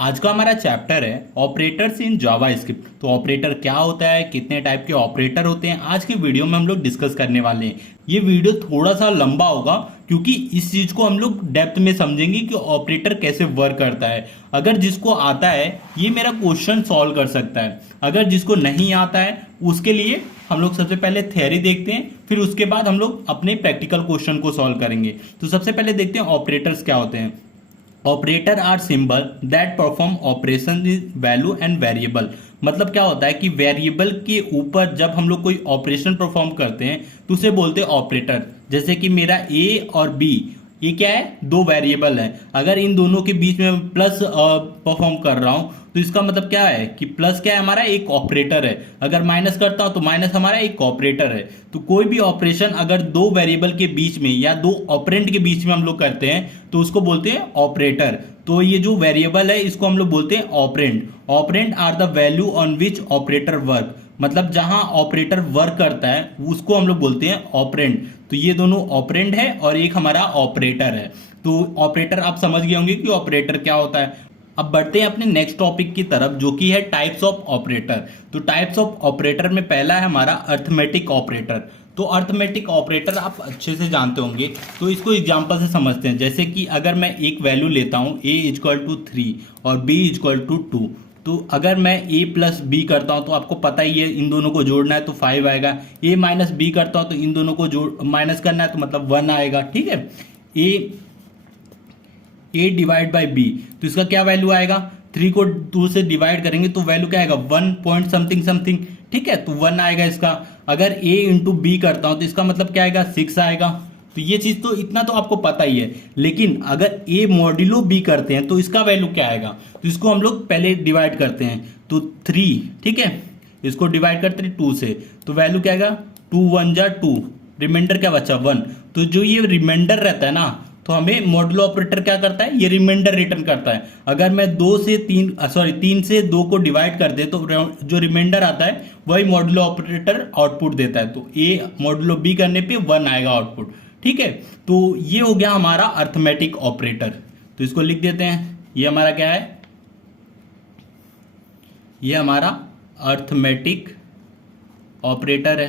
आज का हमारा चैप्टर है ऑपरेटर्स इन जावा स्क्रिप्ट। तो ऑपरेटर क्या होता है, कितने टाइप के ऑपरेटर होते हैं, आज की वीडियो में हम लोग डिस्कस करने वाले हैं। ये वीडियो थोड़ा सा लंबा होगा क्योंकि इस चीज को हम लोग डेप्थ में समझेंगे कि ऑपरेटर कैसे वर्क करता है। अगर जिसको आता है ये मेरा क्वेश्चन सॉल्व कर सकता है, अगर जिसको नहीं आता है उसके लिए हम लोग सबसे पहले थ्योरी देखते हैं, फिर उसके बाद हम लोग अपने प्रैक्टिकल क्वेश्चन को सॉल्व करेंगे। तो सबसे पहले देखते हैं ऑपरेटर्स क्या होते हैं। Operator are symbol that perform operation is value and variable. मतलब क्या होता है कि वेरिएबल के ऊपर जब हम लोग कोई ऑपरेशन परफॉर्म करते हैं तो उसे बोलते हैं ऑपरेटर। जैसे कि मेरा ए और बी ये क्या है, दो वेरिएबल है। अगर इन दोनों के बीच में प्लस परफॉर्म कर रहा हूं तो इसका मतलब क्या है कि प्लस क्या है, हमारा एक ऑपरेटर है। अगर माइनस करता हूं तो माइनस हमारा एक ऑपरेटर है। तो कोई भी ऑपरेशन अगर दो वेरिएबल के बीच में या दो ऑपरेंड के बीच में हम लोग करते हैं तो उसको बोलते हैं ऑपरेटर। तो ये जो वेरिएबल है इसको हम लोग बोलते हैं operand. Operand are the value on which operator work. मतलब जहां ऑपरेटर वर्क करता है उसको हम लोग बोलते हैं ऑपरेंड। तो ये दोनों ऑपरेंड है और एक हमारा ऑपरेटर है। तो ऑपरेटर आप समझ गए होंगे कि ऑपरेटर क्या होता है। अब बढ़ते हैं अपने नेक्स्ट टॉपिक की तरफ जो कि है टाइप्स ऑफ ऑपरेटर। तो टाइप्स ऑफ ऑपरेटर में पहला है हमारा अर्थमेटिक ऑपरेटर। तो अर्थमेटिक ऑपरेटर आप अच्छे से जानते होंगे, तो इसको एग्जांपल से समझते हैं। जैसे कि अगर मैं एक वैल्यू लेता हूं a इजक्वल टू 3 और b इजक्वल टू 2, तो अगर मैं a प्लस बी करता हूं तो आपको पता ही है इन दोनों को जोड़ना है तो 5 आएगा। a माइनस बी करता हूं तो इन दोनों को जोड़ माइनस करना है तो मतलब 1 आएगा। ठीक है, a डिवाइड बाई बी, तो इसका क्या वैल्यू आएगा, 3 को 2 से डिवाइड करेंगे तो वैल्यू क्या आएगा, 1 पॉइंट समथिंग समथिंग। ठीक है, तो 1 आएगा इसका। अगर a इंटू बी करता हूं तो इसका मतलब क्या आएगा, 6 आएगा। तो ये चीज तो इतना तो आपको पता ही है। लेकिन अगर a मॉड्यूलो b करते हैं तो इसका वैल्यू क्या आएगा, तो इसको हम लोग पहले डिवाइड करते हैं तो 3। ठीक है, इसको डिवाइड करते हैं 2 से तो वैल्यू क्या आएगा, 2 1 जा 2, रिमाइंडर क्या बचा 1। तो जो ये रिमाइंडर रहता है ना, तो हमें मॉड्यूलो ऑपरेटर क्या करता है, ये रिमाइंडर रिटर्न करता है। अगर मैं 3 से 2 को डिवाइड कर दे तो जो रिमाइंडर आता है वही मॉड्यूलो ऑपरेटर आउटपुट देता है। तो ए मॉड्यूलो बी करने पे 1 आएगा आउटपुट। ठीक है, तो ये हो गया हमारा अर्थमेटिक ऑपरेटर। तो इसको लिख देते हैं, ये हमारा क्या है, ये हमारा अर्थमेटिक ऑपरेटर है।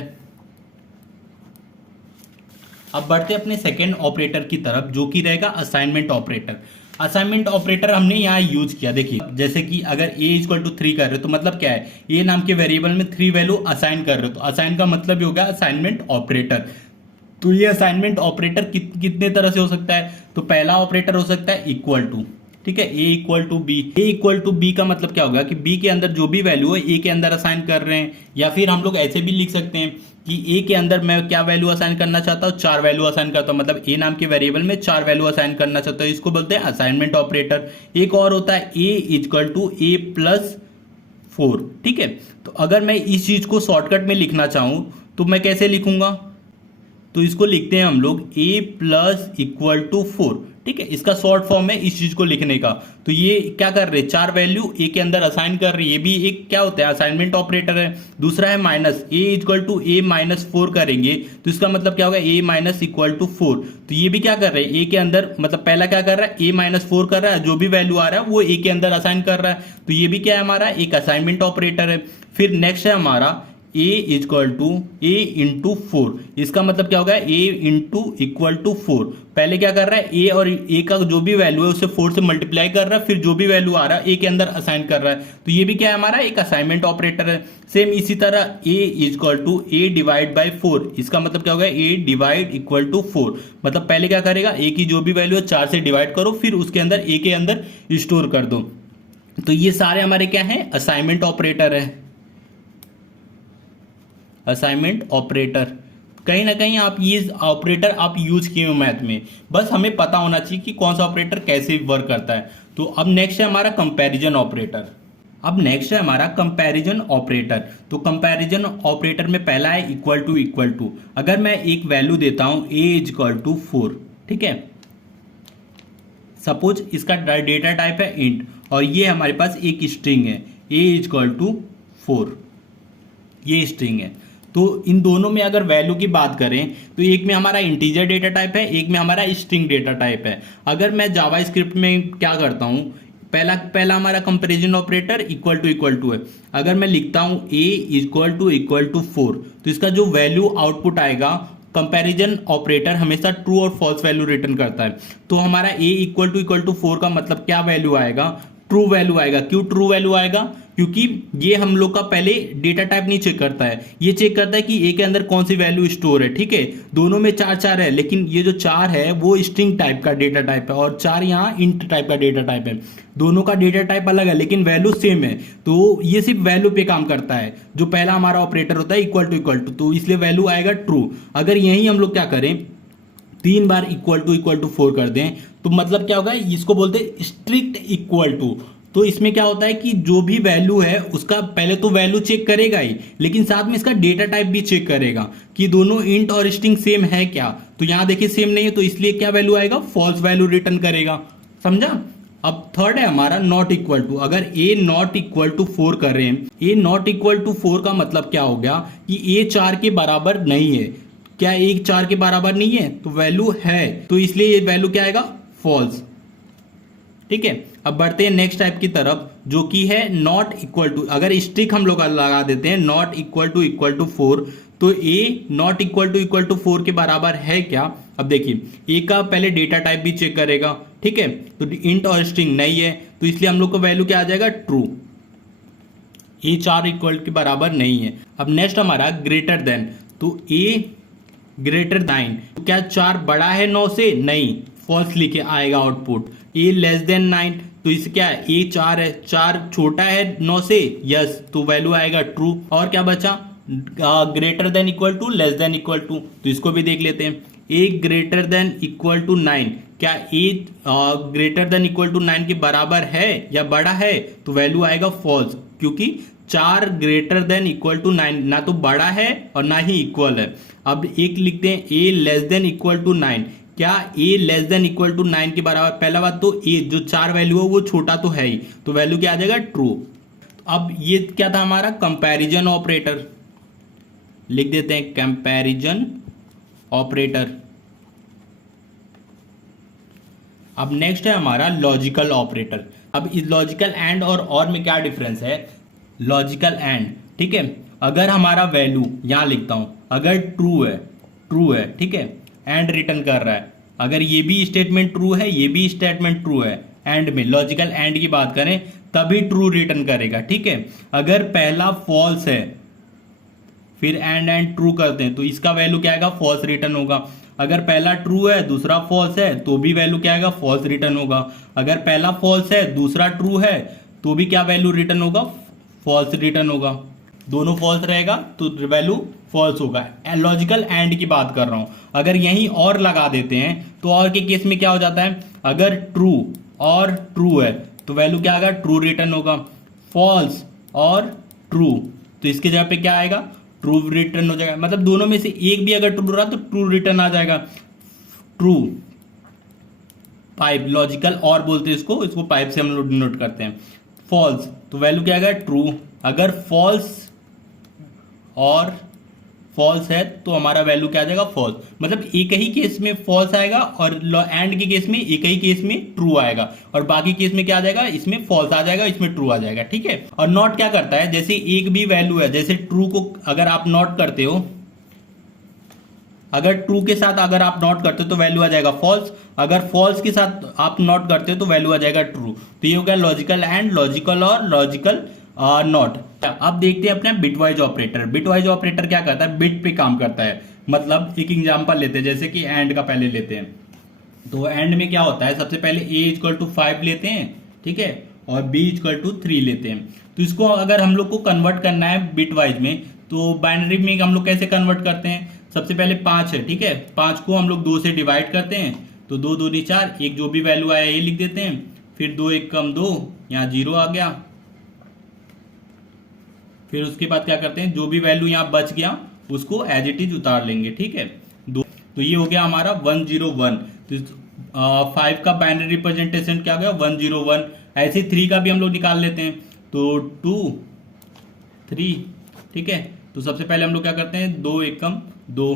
अब बढ़ते अपने सेकेंड ऑपरेटर की तरफ जो कि रहेगा असाइनमेंट ऑपरेटर। असाइनमेंट ऑपरेटर हमने यहाँ यूज किया, देखिए जैसे कि अगर a इक्वल टू 3 कर रहे हो तो मतलब क्या है, a नाम के वेरिएबल में 3 वैल्यू असाइन कर रहे हो तो असाइन का मतलब ही होगा असाइनमेंट ऑपरेटर। तो ये असाइनमेंट ऑपरेटर कितने तरह से हो सकता है, तो पहला ऑपरेटर हो सकता है इक्वल टू। ठीक है, a equal to b. A equal to b का मतलब क्या होगा कि b के अंदर जो भी वैल्यू है a के अंदर असाइन कर रहे हैं। या फिर हम लोग ऐसे भी लिख सकते हैं कि a के अंदर मैं क्या वैल्यू असाइन करना चाहता हूँ, 4 वैल्यू असाइन करता हूँ। मतलब a नाम के वेरिएबल में 4 वैल्यू असाइन करना चाहता हूँ, इसको बोलते हैं असाइनमेंट ऑपरेटर। एक और होता है a equal to a plus 4। ठीक है, तो अगर मैं इस चीज को शॉर्टकट में लिखना चाहूँ तो मैं कैसे लिखूंगा, तो इसको लिखते हैं हम लोग a प्लस इक्वल टू 4। ठीक है, इसका शॉर्ट फॉर्म है इस चीज को लिखने का। तो ये क्या कर रहे हैं, 4 वैल्यू a के अंदर असाइन कर रही है, ये भी एक क्या होता है, असाइनमेंट ऑपरेटर है। दूसरा है minus, a equal to a minus 4 करेंगे तो इसका मतलब क्या होगा, a माइनस इक्वल टू 4। तो ये भी क्या कर रहे हैं, a के अंदर मतलब पहला क्या कर रहा है, a माइनस 4 कर रहा है, जो भी वैल्यू आ रहा है वो a के अंदर असाइन कर रहा है। तो ये भी क्या है, हमारा एक असाइनमेंट ऑपरेटर है। फिर नेक्स्ट है हमारा a equal to a into 4। इसका मतलब क्या होगा, a इंटू इक्वल टू 4। पहले क्या कर रहा है, a और a का जो भी वैल्यू है उसे 4 से मल्टीप्लाई कर रहा है, फिर जो भी वैल्यू आ रहा है a के अंदर असाइन कर रहा है। तो ये भी क्या है, हमारा एक असाइनमेंट ऑपरेटर है। सेम इसी तरह a equal to a divide by 4। इसका मतलब क्या होगा, a डिवाइड इक्वल टू 4। मतलब पहले क्या करेगा, a की जो भी वैल्यू है 4 से डिवाइड करो, फिर उसके अंदर a के अंदर स्टोर कर दो। तो ये सारे हमारे क्या है, असाइनमेंट ऑपरेटर है। असाइनमेंट ऑपरेटर कहीं ना कहीं आप ये ऑपरेटर आप यूज किए हो मैथ में, बस हमें पता होना चाहिए कि कौन सा ऑपरेटर कैसे वर्क करता है। तो अब नेक्स्ट है हमारा कंपैरिजन ऑपरेटर। अब नेक्स्ट है हमारा कंपैरिजन ऑपरेटर। तो कंपैरिजन ऑपरेटर में पहला है इक्वल टू। अगर मैं एक वैल्यू देता हूं a इक्वल टू 4, ठीक है, सपोज इसका डेटा टाइप है इंट और ये हमारे पास एक स्ट्रिंग है a इक्वल टू 4, ये स्ट्रिंग है। तो इन दोनों में अगर वैल्यू की बात करें तो एक में हमारा इंटीजर डेटा टाइप है, एक में हमारा स्ट्रिंग डेटा टाइप है। अगर मैं जावा स्क्रिप्ट में क्या करता हूं, पहला पहला हमारा कंपैरिजन ऑपरेटर इक्वल टू है। अगर मैं लिखता हूं a इक्वल टू 4, तो इसका जो वैल्यू आउटपुट आएगा, कंपैरिजन ऑपरेटर हमेशा ट्रू और फॉल्स वैल्यू रिटर्न करता है। तो हमारा a इक्वल टू 4 का मतलब क्या वैल्यू आएगा? ट्रू वैल्यू आएगा। क्यों ट्रू वैल्यू आएगा? क्योंकि ये हम लोग का पहले डेटा टाइप नहीं चेक करता है, ये चेक करता है कि ए के अंदर कौन सी वैल्यू स्टोर है। ठीक है, दोनों में 4 है, लेकिन ये जो 4 है वो स्ट्रिंग टाइप का डेटा टाइप है और 4 यहाँ इंट टाइप का डेटा टाइप है। दोनों का डेटा टाइप अलग है लेकिन वैल्यू सेम है, तो ये सिर्फ वैल्यू पे काम करता है। जो पहला हमारा ऑपरेटर होता है इक्वल टू, तो इसलिए वैल्यू आएगा ट्रू। अगर यही हम लोग क्या करें, 3 बार इक्वल टू 4 कर दें, तो मतलब क्या होगा, इसको बोलते हैं स्ट्रिक्ट इक्वल टू। तो इसमें क्या होता है कि जो भी वैल्यू है उसका पहले तो वैल्यू चेक करेगा ही, लेकिन साथ में इसका डेटा टाइप भी चेक करेगा कि दोनों इंट और स्ट्रिंग सेम है क्या। तो यहां देखिए सेम नहीं है, तो इसलिए क्या वैल्यू आएगा, फॉल्स वैल्यू रिटर्न करेगा। समझा? अब थर्ड है हमारा नॉट इक्वल टू। अगर ए नॉट इक्वल टू 4 करें, ए नॉट इक्वल टू 4 का मतलब क्या हो गया कि ए 4 के बराबर नहीं है। क्या ए 4 के बराबर नहीं है? तो वैल्यू है, तो इसलिए ये वैल्यू क्या आएगा, फॉल्स। ठीक है, अब बढ़ते हैं नेक्स्ट टाइप की तरफ, जो कि है नॉट इक्वल टू। अगर स्ट्रिक हम लोग लगा देते हैं नॉट इक्वल टू 4, तो ए नॉट इक्वल टू 4 के बराबर है क्या? अब देखिए, ए का पहले डेटा टाइप भी चेक करेगा। ठीक है, तो इंट और स्ट्रिंग नहीं है, तो इसलिए हम लोग को वैल्यू क्या आ जाएगा, ट्रू। ए 4 इक्वल के बराबर नहीं है। अब नेक्स्ट हमारा ग्रेटर देन, तो ए ग्रेटर 9, क्या 4 बड़ा है 9 से? नहीं, फॉल्स लिखे आएगा आउटपुट। ए लेस देन 9, तो इसे क्या है, ए 4 है, 4 छोटा है 9 से, यस, तो वैल्यू आएगा ट्रू। और क्या बचा, greater than equal to less than equal to, तो इसको भी देख लेते हैं। A greater than equal to 9, क्या a greater than equal to 9 के बराबर है या बड़ा है? तो वैल्यू आएगा फॉल्स, क्योंकि 4 ग्रेटर देन इक्वल टू 9 ना तो बड़ा है और ना ही इक्वल है। अब एक लिखते हैं ए लेस देन इक्वल टू 9, क्या ए लेस देन इक्वल टू 9 के बराबर? पहला बात तो ए जो 4 वैल्यू है वो छोटा तो है ही, तो वैल्यू क्या आ जाएगा, ट्रू। अब ये क्या था हमारा, कंपैरिजन ऑपरेटर। लिख देते हैं कंपैरिजन ऑपरेटर। अब नेक्स्ट है हमारा लॉजिकल ऑपरेटर। अब इस लॉजिकल एंड और में क्या डिफरेंस है, लॉजिकल एंड। ठीक है, अगर हमारा वैल्यू यहां लिखता हूं, अगर ट्रू है, ठीक है, एंड रिटर्न कर रहा है, अगर ये भी स्टेटमेंट ट्रू है, ये भी स्टेटमेंट ट्रू है, एंड में लॉजिकल एंड की बात करें तभी ट्रू रिटर्न करेगा। ठीक है, अगर पहला फॉल्स है फिर एंड ट्रू करते हैं तो इसका वैल्यू क्या आएगा, फॉल्स रिटर्न होगा। अगर पहला ट्रू है दूसरा फॉल्स है तो भी वैल्यू क्या आएगा, फॉल्स रिटर्न होगा। अगर पहला फॉल्स है दूसरा ट्रू है तो भी क्या वैल्यू रिटर्न होगा, फॉल्स रिटर्न होगा। दोनों फॉल्स रहेगा तो वैल्यू फॉल्स होगा। लॉजिकल एंड की बात कर रहा हूं, अगर यहीं और लगा देते हैं तो और के केस में क्या हो जाता है, अगर ट्रू और ट्रू है तो वैल्यू क्या आएगा, ट्रू रिटर्न होगा। फॉल्स और ट्रू तो इसके जगह पे क्या आएगा, ट्रू रिटर्न हो जाएगा। मतलब दोनों में से एक भी अगर ट्रू रहा तो ट्रू रिटर्न आ जाएगा। ट्रू पाइप, लॉजिकल और बोलते हैं इसको पाइप से हम लोग डिनोट करते हैं। फॉल्स तो वैल्यू क्या आएगा, ट्रू। अगर फॉल्स और फॉल्स है तो हमारा वैल्यू क्या आ जाएगा, फॉल्स। मतलब एक ही केस में फॉल्स आएगा और एंड के केस में एक ही केस में ट्रू आएगा, और बाकी केस में क्या आ जाएगा, इसमें फॉल्स आ जाएगा, इसमें ट्रू आ जाएगा। ठीक है, और नॉट क्या करता है, जैसे एक भी वैल्यू है, जैसे ट्रू को अगर आप नॉट करते हो, अगर ट्रू के साथ अगर आप नॉट करते हो तो वैल्यू आ जाएगा फॉल्स, अगर फॉल्स के साथ आप नॉट करते हो तो वैल्यू आ जाएगा ट्रू। तो ये हो गया लॉजिकल एंड, लॉजिकल और लॉजिकल नॉट। अब देखते हैं अपने बिटवाइज ऑपरेटर। बिटवाइज ऑपरेटर क्या करता है, बिट पे काम करता है। मतलब एक एग्जांपल लेते हैं, जैसे कि एंड का पहले लेते हैं। तो एंड में क्या होता है, सबसे पहले a इक्वल टू 5 लेते हैं, ठीक है, और b इक्वल टू 3 लेते हैं। तो इसको अगर हम लोग को कन्वर्ट करना है बिटवाइज में, तो बाइनरी में हम लोग कैसे कन्वर्ट करते हैं, सबसे पहले 5 है, ठीक है, 5 को हम लोग 2 से डिवाइड करते हैं, तो 2 2 4, एक जो भी वैल्यू आया ये लिख देते हैं, फिर 2 1 कम 2, यहाँ 0 आ गया। फिर उसके बाद क्या करते हैं, जो भी वैल्यू यहाँ बच गया उसको एज इट इज उतार लेंगे। ठीक है, तो ये हो गया हमारा 101। तो 5 का बाइनरी रिप्रेजेंटेशन क्या हो गया, 101। ऐसे 3 का भी हम लोग निकाल लेते हैं, तो 2 3, ठीक है। तो सबसे पहले हम लोग क्या करते हैं, 2 1 कम 2,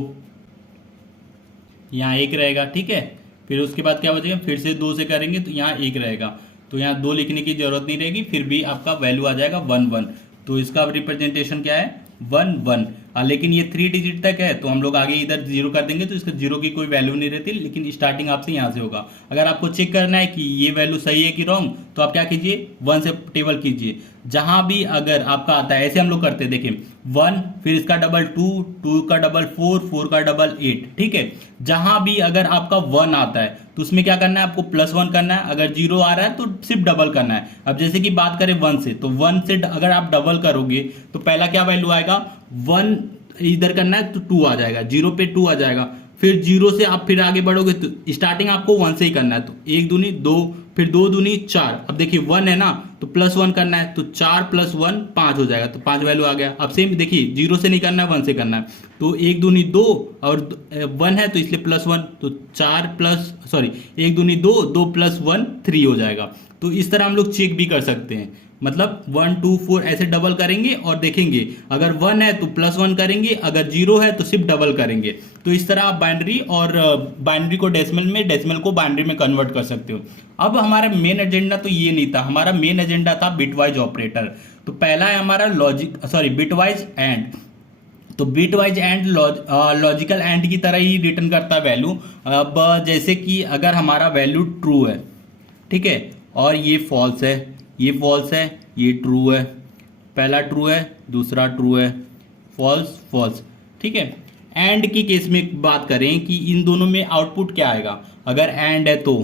यहाँ 1 रहेगा, ठीक है। फिर उसके बाद क्या बचेगा, फिर से 2 से करेंगे तो यहाँ 1 रहेगा। तो यहाँ 2 लिखने की जरूरत नहीं रहेगी, फिर भी आपका वैल्यू आ जाएगा 1 1। तो इसका रिप्रेजेंटेशन क्या है 1 1। लेकिन ये 3 डिजिट तक है तो हम लोग आगे इधर 0 कर देंगे, तो इसका 0 की कोई वैल्यू नहीं रहती, लेकिन स्टार्टिंग आपसे यहाँ से होगा। अगर आपको चेक करना है कि ये वैल्यू सही है कि रॉन्ग, तो आप क्या कीजिए 1 से टेबल कीजिए। जहां भी अगर आपका आता है, ऐसे हम लोग करते हैं, देखिए 1, फिर इसका डबल 2, 2 का डबल 4, 4 का डबल 8, ठीक है। जहां भी अगर आपका 1 आता है तो उसमें क्या करना है, आपको +1 करना है। अगर 0 आ रहा है तो सिर्फ डबल करना है। अब जैसे कि बात करें 1 से, तो 1 से अगर आप डबल करोगे तो पहला क्या वैल्यू आएगा, 1 इधर करना है तो 2 आ जाएगा, 0 पे 2 आ जाएगा। फिर 0 से आप फिर आगे बढ़ोगे तो स्टार्टिंग आपको 1 से ही करना है। तो 1 दूनी 2, फिर 2 दूनी 4। अब देखिए 1 है ना, तो +1 करना है, तो 4 + 1 5 हो जाएगा, तो 5 वैल्यू आ गया। अब सेम देखिए 0 से नहीं करना है, 1 से करना है। तो 1 दूनी 2 और 1 है तो इसलिए +1, तो 1 दूनी 2, 2 + 1 3 हो जाएगा। तो इस तरह हम लोग चेक भी कर सकते हैं, मतलब 1 2 4 ऐसे डबल करेंगे और देखेंगे अगर 1 है तो +1 करेंगे, अगर 0 है तो सिर्फ डबल करेंगे। तो इस तरह आप बाइनरी और बाइनरी को डेसिमल में, डेसिमल को बाइनरी में कन्वर्ट कर सकते हो। अब हमारा मेन एजेंडा तो ये नहीं था, हमारा मेन एजेंडा था बिटवाइज ऑपरेटर। तो पहला है हमारा बिटवाइज एंड। तो बिटवाइज एंड लॉजिकल एंड की तरह ही रिटर्न करता है वैल्यू। अब जैसे कि अगर हमारा वैल्यू ट्रू है, ठीक है, और ये फॉल्स है, ये फॉल्स है, ये ट्रू है, पहला ट्रू है, दूसरा ट्रू है, फॉल्स फॉल्स, ठीक है। एंड की केस में बात करें कि इन दोनों में आउटपुट क्या आएगा, अगर एंड है तो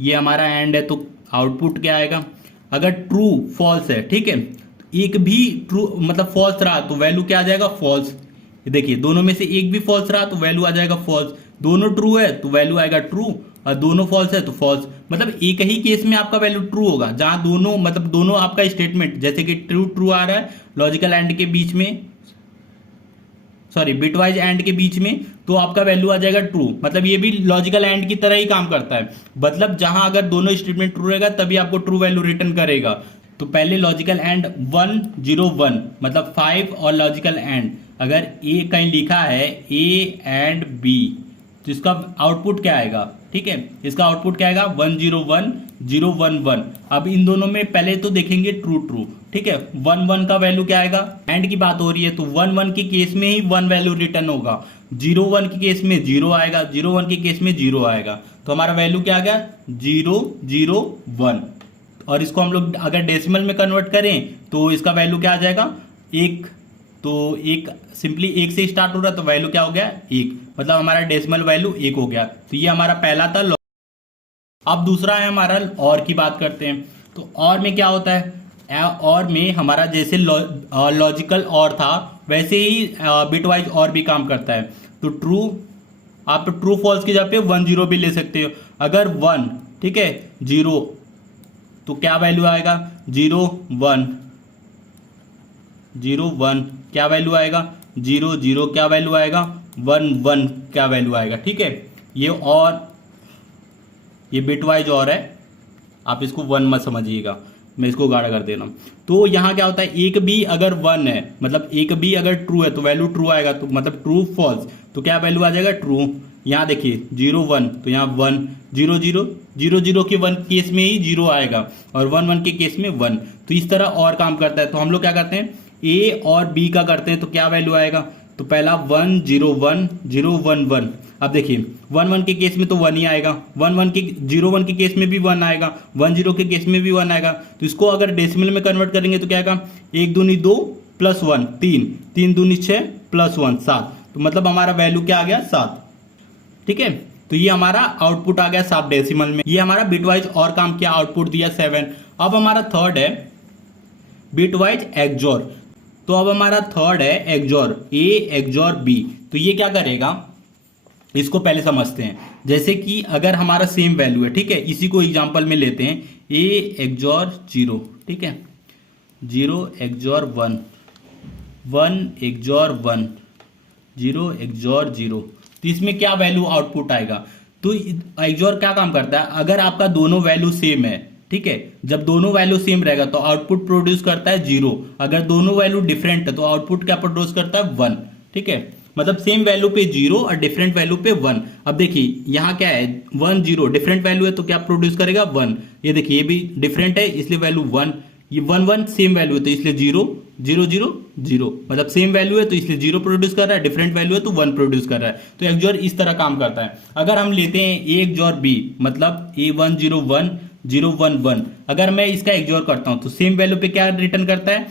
ये हमारा एंड है तो आउटपुट क्या आएगा, अगर ट्रू फॉल्स है, ठीक है, एक भी ट्रू मतलब फॉल्स रहा तो वैल्यू क्या आ जाएगा फॉल्स। देखिए दोनों में से एक भी फॉल्स रहा तो वैल्यू आ जाएगा फॉल्स, दोनों ट्रू है तो वैल्यू आएगा ट्रू, और दोनों फॉल्स है तो फॉल्स। मतलब एक ही केस में आपका वैल्यू ट्रू होगा, जहां दोनों मतलब दोनों आपका स्टेटमेंट जैसे कि ट्रू ट्रू आ रहा है लॉजिकल एंड के बीच में, बिटवाइज एंड के बीच में, तो आपका वैल्यू आ जाएगा ट्रू। मतलब ये भी लॉजिकल एंड की तरह ही काम करता है, मतलब जहां अगर दोनों स्टेटमेंट ट्रू रहेगा तभी आपको ट्रू वैल्यू रिटर्न करेगा। तो पहले लॉजिकल एंड 1 0 1 मतलब 5, और लॉजिकल एंड अगर ए कहीं लिखा है ए एंड बी तो इसका आउटपुट क्या आएगा, ठीक है, इसका आउटपुट क्या आएगा 1 0 1 0 1 1। अब इन दोनों में पहले तो देखेंगे ट्रू ट्रू, ठीक है, 1 1 का वैल्यू क्या आएगा, एंड की बात हो रही है तो 1 1 के केस में ही 1 वैल्यू रिटर्न होगा, 0 1 के केस में 0 आएगा, 0 1 के केस में 0 आएगा। तो हमारा वैल्यू क्या आ गया 0 0 1। और इसको हम लोग अगर डेसिमल में कन्वर्ट करें तो इसका वैल्यू क्या आ जाएगा 1। तो एक सिंपली 1 से स्टार्ट हो रहा है तो वैल्यू क्या हो गया 1, मतलब हमारा डेसिमल वैल्यू 1 हो गया। तो ये हमारा पहला था। अब दूसरा है हमारा और की बात करते हैं। तो और में क्या होता है, और में हमारा जैसे लॉजिकल और था वैसे ही बिटवाइज और भी काम करता है। तो ट्रू, आप ट्रू फॉल्स की जगह पे 1 0 भी ले सकते हो। अगर 1, ठीक है, 0 तो क्या वैल्यू आएगा 0 1 0 1, क्या वैल्यू आएगा 0 0, क्या वैल्यू आएगा 1 1, क्या वैल्यू आएगा, ठीक है। ये और ये बिटवाइज और है, आप इसको 1 मत समझिएगा, मैं इसको गाढ़ा कर दे रहा हूँ। तो यहाँ क्या होता है, एक भी अगर 1 है मतलब एक भी अगर ट्रू है तो वैल्यू ट्रू आएगा, तो मतलब ट्रू फॉल्स तो क्या वैल्यू आ जाएगा ट्रू। यहाँ देखिए 0 1 तो यहाँ 1 0 0 0 0 के 1 केस में ही 0 आएगा और 1 1 के केस में 1। तो इस तरह और काम करता है। तो हम लोग क्या करते हैं ए और बी का करते हैं, तो क्या वैल्यू आएगा, तो पहला 1 0 1 0 1 1। अब देखिए 1 1 के केस में तो 1 ही आएगा, 1 1 के 0 1 के केस में भी 1 आएगा, 1 0 के केस में भी 1 आएगा। तो इसको अगर डेसिमल में कन्वर्ट करेंगे तो क्या आएगा 1 दूनी 2 प्लस 1 3, 3 दूनी 6 प्लस 1 7। तो मतलब हमारा वैल्यू क्या आ गया 7, ठीक है। तो ये हमारा आउटपुट आ गया 7 डेसिमल में। ये हमारा बिटवाइज और काम किया, आउटपुट दिया 7। अब हमारा थर्ड है बिटवाइज एक्सओर। तो अब हमारा थर्ड है एक्सओर, ए एक्सओर बी। तो ये क्या करेगा, इसको पहले समझते हैं। जैसे कि अगर हमारा सेम वैल्यू है, ठीक है, इसी को एग्जांपल में लेते हैं, ए एक्सओर 0, ठीक है, 0 एक्सओर 1, 1 एक्सओर 1, 0 एक्सओर 0। तो इसमें क्या वैल्यू आउटपुट आएगा। तो एक्सओर क्या काम करता है, अगर आपका दोनों वैल्यू सेम है, ठीक है, जब दोनों वैल्यू सेम रहेगा तो आउटपुट प्रोड्यूस करता है 0। अगर दोनों वैल्यू डिफरेंट है तो आउटपुट क्या प्रोड्यूस करता है 1, ठीक है। मतलब सेम वैल्यू पे 0 और डिफरेंट वैल्यू पे 1। अब देखिए यहाँ क्या है, 1 0 डिफरेंट वैल्यू है तो क्या प्रोड्यूस करेगा 1। ये देखिए ये भी डिफरेंट है इसलिए वैल्यू 1, ये 1 1 सेम वैल्यू है तो इसलिए 0 0 0 0, मतलब सेम वैल्यू है तो इसलिए 0 प्रोड्यूस कर रहा है, डिफरेंट वैल्यू है तो 1 प्रोड्यूस कर रहा है। तो एक्सऑर इस तरह काम करता है। अगर हम लेते हैं ए एक्सऑर बी, मतलब A1 0 1 0 1 1, अगर मैं इसका एक्सऑर करता हूं तो सेम वैल्यू पे क्या रिटर्न करता है,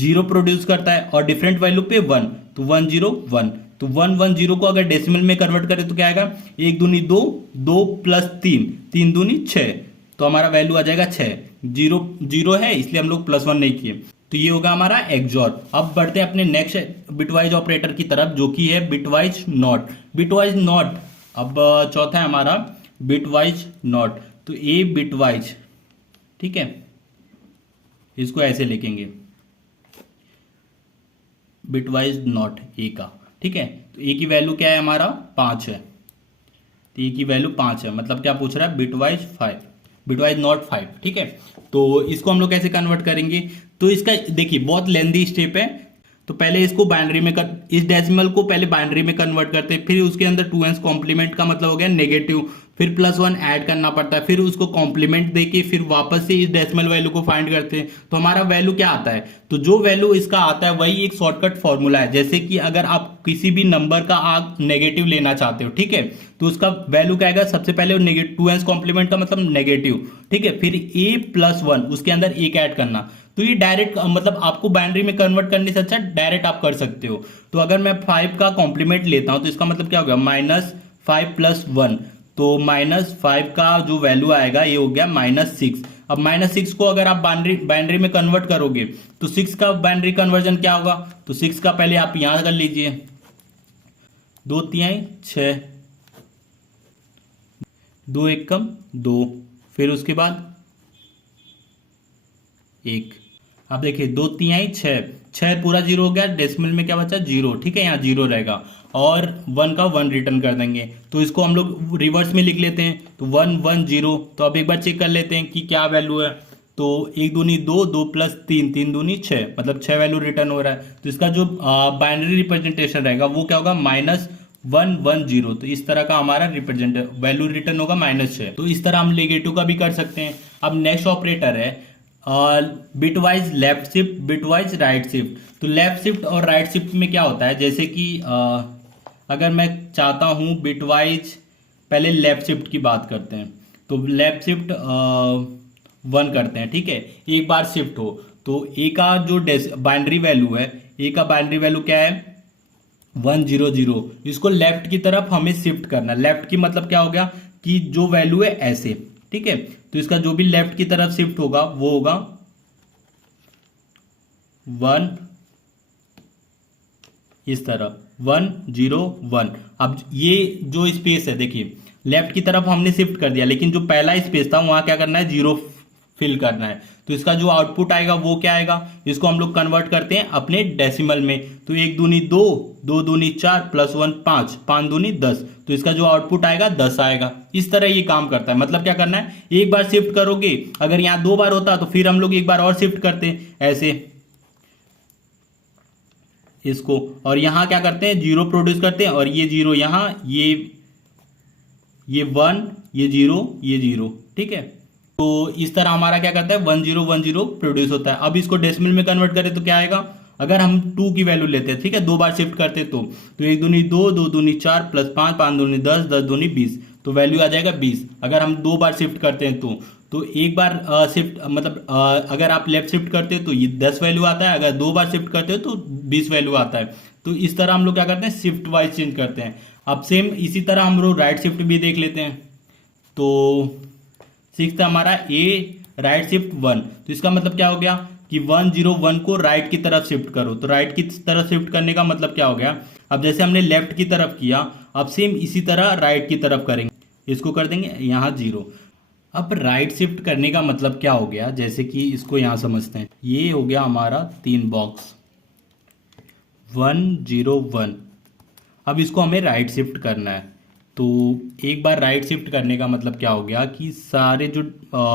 0 प्रोड्यूस करता है, और डिफरेंट वैल्यू पे 1 तो 1 0 1, तो 1 1 0 को अगर डेसिमल में कन्वर्ट करें तो क्या आएगा, 1 दूनी 2, 2 प्लस 3, 3 दूनी 6, तो हमारा वैल्यू आ जाएगा 6। 0 0 है इसलिए हम लोग +1 नहीं किए, तो ये होगा हमारा एक्सऑर। अब बढ़ते हैं अपने नेक्स्ट बिटवाइज ऑपरेटर की तरफ जो कि है बिटवाइज नॉट। बिटवाइज नॉट, अब चौथा है हमारा बिटवाइज नॉट। तो ए बिटवाइज, ठीक है, इसको ऐसे लिखेंगे बिटवाइज नॉट ए का, ठीक है। तो ए की वैल्यू क्या है हमारा 5 है, तो ए की वैल्यू 5 है, मतलब क्या पूछ रहा है, बिटवाइज 5, बिटवाइज नॉट 5, ठीक है। तो इसको हम लोग कैसे कन्वर्ट करेंगे, तो इसका देखिए बहुत लेंथी स्टेप है। तो पहले इसको बाइनरी में इस डेसिमल को पहले बाइनरी में कन्वर्ट करते हैं, फिर उसके अंदर 2s कॉम्प्लीमेंट का मतलब हो गया नेगेटिव, फिर +1 ऐड करना पड़ता है, फिर उसको कॉम्प्लीमेंट देके फिर वापस से इस डेसिमल वैल्यू को फाइंड करते हैं। तो हमारा वैल्यू क्या आता है, तो जो वैल्यू इसका आता है वही एक शॉर्टकट फॉर्मूला है। जैसे कि अगर आप किसी भी नंबर का आप नेगेटिव लेना चाहते हो, ठीक है, तो उसका वैल्यू क्या आएगा, सबसे पहले नेगेटिव 2s कॉम्प्लीमेंट का मतलब नेगेटिव, ठीक है, फिर a+1 उसके अंदर एक ऐड करना। तो ये डायरेक्ट मतलब आपको बाइनरी में कन्वर्ट करने से अच्छा डायरेक्ट आप कर सकते हो। तो अगर मैं 5 का कॉम्प्लीमेंट लेता हूं तो इसका मतलब क्या हो गया, -5 + 1, तो -5 का जो वैल्यू आएगा ये हो गया -6। अब -6 को अगर आप बाइनरी में कन्वर्ट करोगे तो 6 का बाइनरी कन्वर्जन क्या होगा, तो 6 का पहले आप यहां कर लीजिए 2 3 6, 2 1 2, फिर उसके बाद 1। अब देखिए 2 3 6, 6 पूरा 0 हो गया, डेसिमल में क्या बचा 0, ठीक है, यहाँ 0 रहेगा, और 1 का 1 रिटर्न कर देंगे। तो इसको हम लोग रिवर्स में लिख लेते हैं, तो 1 1 0। तो अब एक बार चेक कर लेते हैं कि क्या वैल्यू है, तो 1 दूनी 2, 2 + 3, 3 दूनी 6, मतलब 6 वैल्यू रिटर्न हो रहा है। तो इसका जो बाइनरी रिप्रेजेंटेशन रहेगा वो क्या होगा, -1 1 0। तो इस तरह का हमारा वैल्यू रिटर्न होगा -6। तो इस तरह हम नेगेटिव का भी कर सकते हैं। अब नेक्स्ट ऑपरेटर है bitwise left shift, bitwise right shift. तो लेफ्ट शिफ्ट और राइट शिफ्ट में क्या होता है, जैसे कि अगर मैं चाहता हूं बिटवाइज, पहले लेफ्ट शिफ्ट की बात करते हैं, तो लेफ्ट शिफ्ट 1 करते हैं, ठीक है, एक बार शिफ्ट हो तो ए का जो बाइनरी वैल्यू है, ए का बाइनरी वैल्यू क्या है 1 0 0, इसको लेफ्ट की तरफ हमें शिफ्ट करना। लेफ्ट की मतलब क्या हो गया कि जो वैल्यू है ऐसे, ठीक है, तो इसका जो भी लेफ्ट की तरफ शिफ्ट होगा वो होगा 1, इस तरह 1 0 1। अब ये जो स्पेस है देखिए लेफ्ट की तरफ हमने शिफ्ट कर दिया, लेकिन जो पहला स्पेस था वहां क्या करना है, 0 फिल करना है। तो इसका जो आउटपुट आएगा वो क्या आएगा, इसको हम लोग कन्वर्ट करते हैं अपने डेसिमल में। तो 1 दूनी 2, 2 दूनी 4, +1 5, 5 दूनी 10, तो इसका जो आउटपुट आएगा 10 आएगा। इस तरह ये काम करता है। मतलब क्या करना है, एक बार शिफ्ट करोगे, अगर यहाँ 2 बार होता तो फिर हम लोग एक बार और शिफ्ट करते ऐसे इसको, और यहां क्या करते हैं 0 प्रोड्यूस करते हैं, और ये 0 यहां, ये 1, ये 0, ये 0, ठीक है। तो इस तरह हमारा क्या करता है 1 0 1 0 प्रोड्यूस होता है। अब इसको डेसिमल में कन्वर्ट करें तो क्या आएगा, अगर हम 2 की वैल्यू लेते हैं, ठीक है, 2 बार शिफ्ट करते तो 1 दूनी 2, 2 दूनी 4, +5, 5 दूनी 10, 10 दूनी 20, तो वैल्यू आ जाएगा 20। अगर हम 2 बार शिफ्ट करते हैं तो एक बार शिफ्ट मतलब अगर आप लेफ्ट शिफ्ट करते हो तो ये 10 वैल्यू आता है, अगर 2 बार शिफ्ट करते हो तो 20 वैल्यू आता है। तो इस तरह हम लोग क्या करते हैं, शिफ्ट वाइज चेंज करते हैं। अब सेम इसी तरह हम लोग राइट शिफ्ट भी देख लेते हैं। तो 6 हमारा ए राइट शिफ्ट 1, तो इसका मतलब क्या हो गया कि 1 0 1 को राइट की तरफ शिफ्ट करो। तो राइट की तरफ शिफ्ट करने का मतलब क्या हो गया, अब जैसे हमने लेफ्ट की तरफ किया, अब सेम इसी तरह राइट की तरफ करेंगे, इसको कर देंगे यहाँ 0। अब राइट शिफ्ट करने का मतलब क्या हो गया, जैसे कि इसको यहाँ समझते हैं, ये हो गया हमारा 3 बॉक्स 1 0 1। अब इसको हमें राइट शिफ्ट करना है। तो एक बार राइट शिफ्ट करने का मतलब क्या हो गया कि सारे जो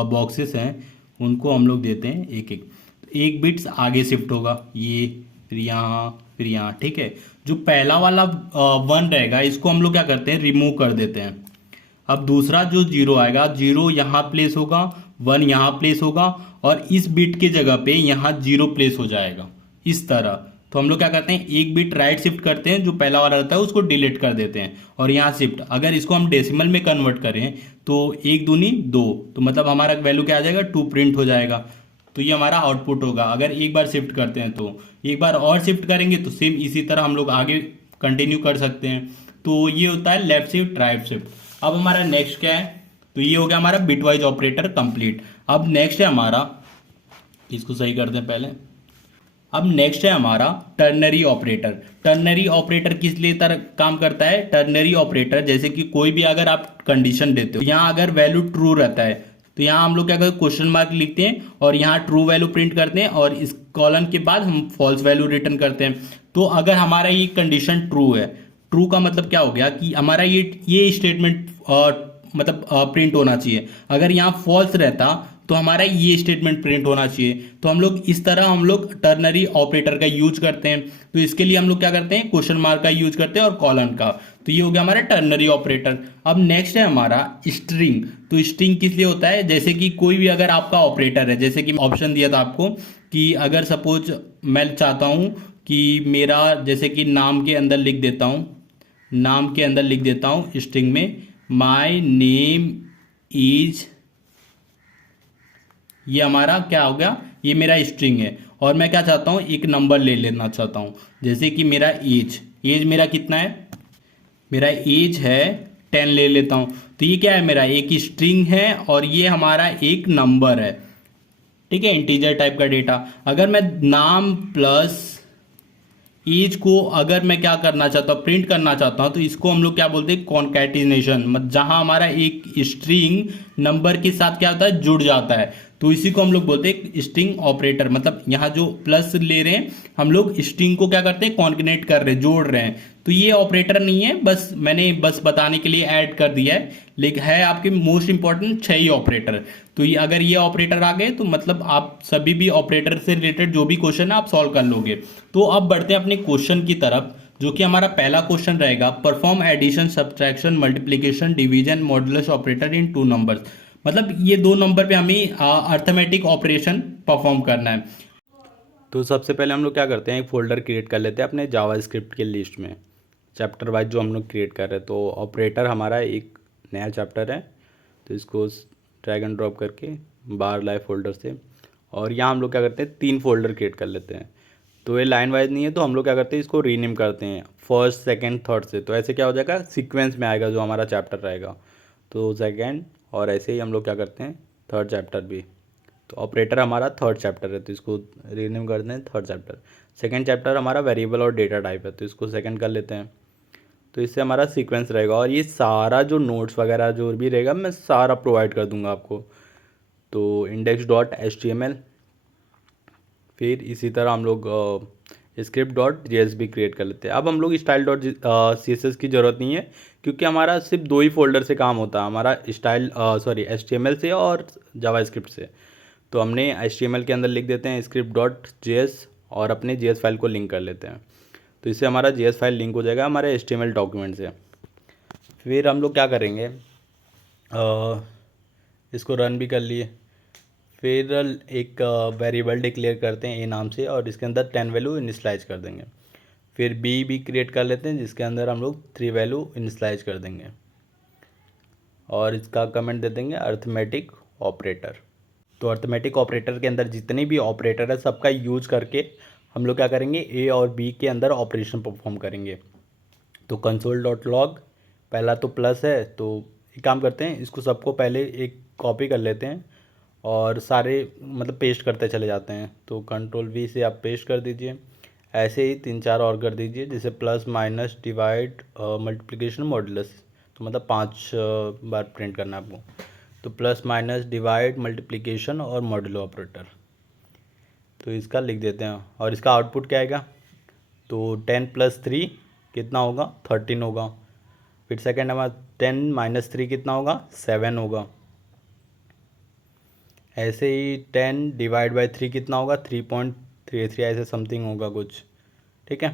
बॉक्सेस हैं उनको हम लोग देते हैं एक एक, तो एक बिट्स आगे शिफ्ट होगा, ये फिर यहाँ फिर यहाँ, ठीक है। जो पहला वाला 1 रहेगा इसको हम लोग क्या करते हैं, रिमूव कर देते हैं। अब दूसरा जो 0 आएगा, 0 यहाँ प्लेस होगा, 1 यहाँ प्लेस होगा, और इस बिट की जगह पे यहाँ 0 प्लेस हो जाएगा इस तरह। तो हम लोग क्या करते हैं, एक बिट राइट शिफ्ट करते हैं, जो पहला वाला रहता है उसको डिलीट कर देते हैं, और यहाँ शिफ्ट। अगर इसको हम डेसिमल में कन्वर्ट करें तो 1 दूनी 2, तो मतलब हमारा वैल्यू क्या आ जाएगा, 2 प्रिंट हो जाएगा। तो ये हमारा आउटपुट होगा। अगर एक बार शिफ्ट करते हैं तो एक बार और शिफ्ट करेंगे तो सेम इसी तरह हम लोग आगे कंटिन्यू कर सकते हैं। तो ये होता है लेफ्ट शिफ्ट राइट शिफ्ट। अब हमारा नेक्स्ट क्या है, तो ये हो गया हमारा बिटवाइज ऑपरेटर कंप्लीट। अब नेक्स्ट है हमारा, इसको सही करते हैं पहले। अब नेक्स्ट है हमारा टर्नरी ऑपरेटर। टर्नरी ऑपरेटर किस लिए तरह काम करता है, टर्नरी ऑपरेटर जैसे कि कोई भी अगर आप कंडीशन देते हो, यहाँ अगर वैल्यू ट्रू रहता है तो यहाँ हम लोग क्या करते हैं, क्वेश्चन मार्क लिखते हैं और यहाँ ट्रू वैल्यू प्रिंट करते हैं, और इस कॉलन के बाद हम फॉल्स वैल्यू रिटर्न करते हैं। तो अगर हमारा ये कंडीशन ट्रू है, ट्रू का मतलब क्या हो गया कि हमारा ये स्टेटमेंट मतलब प्रिंट होना चाहिए। अगर यहाँ फॉल्स रहता तो हमारा ये स्टेटमेंट प्रिंट होना चाहिए। तो हम लोग इस तरह हम लोग टर्नरी ऑपरेटर का यूज करते हैं। तो इसके लिए हम लोग क्या करते हैं, क्वेश्चन मार्क का यूज करते हैं और कॉलन का। तो ये हो गया हमारा टर्नरी ऑपरेटर। अब नेक्स्ट है हमारा स्ट्रिंग। तो स्ट्रिंग किस लिए होता है, जैसे कि कोई भी अगर आपका ऑपरेटर है, जैसे कि ऑप्शन दिया था आपको कि अगर सपोज मैं चाहता हूं कि मेरा, जैसे कि नाम के अंदर लिख देता हूं, नाम के अंदर लिख देता हूं स्ट्रिंग में माय नेम इज, ये हमारा क्या हो गया, ये मेरा स्ट्रिंग है, और मैं क्या चाहता हूँ, एक नंबर ले लेना चाहता हूँ, जैसे कि मेरा एज, एज मेरा कितना है, मेरा एज है 10 ले लेता हूँ। तो ये क्या है, मेरा एक स्ट्रिंग है और ये हमारा एक नंबर है, ठीक है, इंटीजर टाइप का डेटा। अगर मैं नाम प्लस एज को अगर मैं क्या करना चाहता हूँ, प्रिंट करना चाहता हूँ, तो इसको हम लोग क्या बोलते हैं, कॉन्कैटिनेशन। मतलब जहां हमारा एक स्ट्रिंग नंबर के साथ क्या होता है, जुड़ जाता है, तो इसी को हम लोग बोलते हैं स्ट्रिंग ऑपरेटर। मतलब यहाँ जो प्लस ले रहे हैं हम लोग, स्ट्रिंग को क्या करते हैं, कॉन्कनेट कर रहे हैं, जोड़ रहे हैं। तो ये ऑपरेटर नहीं है, बस मैंने बस बताने के लिए ऐड कर दिया है, लेकिन है आपके मोस्ट इंपॉर्टेंट 6 ही ऑपरेटर। तो ये अगर ये ऑपरेटर आ गए तो मतलब आप सभी भी ऑपरेटर से रिलेटेड जो भी क्वेश्चन है आप सॉल्व कर लोगे। तो अब बढ़ते हैं अपने क्वेश्चन की तरफ, जो कि हमारा पहला क्वेश्चन रहेगा, perform addition subtraction multiplication division modulus operator in 2 numbers. मतलब ये 2 नंबर पे हमें अर्थमेटिक ऑपरेशन परफॉर्म करना है। तो सबसे पहले हम लोग क्या करते हैं, एक फोल्डर क्रिएट कर लेते हैं अपने जावा स्क्रिप्ट के लिस्ट में, चैप्टर वाइज जो हम लोग क्रिएट कर रहे हैं। तो ऑपरेटर हमारा एक नया चैप्टर है, तो इसको ड्रैग एंड ड्रॉप करके बाहर लाए फोल्डर से, और यहाँ हम लोग क्या करते हैं, 3 फोल्डर क्रिएट कर लेते हैं। तो ये लाइन वाइज नहीं है, तो हम लोग क्या करते हैं, इसको रीनेम करते हैं फर्स्ट सेकंड थर्ड से। तो ऐसे क्या हो जाएगा, सीक्वेंस में आएगा जो हमारा चैप्टर रहेगा। तो सेकंड, और ऐसे ही हम लोग क्या करते हैं, थर्ड चैप्टर भी। तो ऑपरेटर हमारा थर्ड चैप्टर है, तो इसको रीनेम करते हैं थर्ड चैप्टर। सेकंड चैप्टर हमारा वेरिएबल और डेटा टाइप है, तो इसको सेकंड कर लेते हैं। तो इससे हमारा सीक्वेंस रहेगा, और ये सारा जो नोट्स वगैरह जो भी रहेगा मैं सारा प्रोवाइड कर दूंगा आपको। तो index.html, फिर इसी तरह हम लोग script.jsp क्रिएट कर लेते हैं। अब हम लोग style.css की ज़रूरत नहीं है, क्योंकि हमारा सिर्फ 2 ही फोल्डर से काम होता है, हमारा HTML से और जावास्क्रिप्ट से। तो हमने HTML के अंदर लिख देते हैं script.js और अपने JS फाइल को लिंक कर लेते हैं। तो इससे हमारा JS फाइल लिंक हो जाएगा हमारे HTML डॉक्यूमेंट से। फिर हम लोग क्या करेंगे, इसको रन भी कर लिए। फिर एक वेरिएबल डिक्लेयर करते हैं ए नाम से, और इसके अंदर 10 वैल्यू इनिशलाइज कर देंगे। फिर बी भी क्रिएट कर लेते हैं, जिसके अंदर हम लोग 3 वैल्यू इनिशलाइज कर देंगे, और इसका कमेंट दे देंगे अर्थमेटिक ऑपरेटर। तो अर्थमेटिक ऑपरेटर के अंदर जितने भी ऑपरेटर है सबका यूज करके हम लोग क्या करेंगे, ए और बी के अंदर ऑपरेशन परफॉर्म करेंगे। तो console.log, पहला तो प्लस है, तो एक काम करते हैं, इसको सबको पहले एक कॉपी कर लेते हैं और सारे मतलब पेस्ट करते चले जाते हैं। तो Ctrl+V से आप पेस्ट कर दीजिए, ऐसे ही 3-4 और कर दीजिए, जैसे plus minus divide multiplication modulus. तो मतलब 5 बार प्रिंट करना है आपको। तो प्लस माइनस डिवाइड मल्टीप्लिकेशन और मॉडुलो ऑपरेटर, तो इसका लिख देते हैं। और इसका आउटपुट क्या आएगा, तो 10 + 3 कितना होगा, 13 होगा। फिर सेकेंड हमारा 10 - 3 कितना होगा, 7 होगा। ऐसे ही 10 ÷ 3 कितना होगा, 3.33 ऐसे समथिंग होगा कुछ, ठीक है।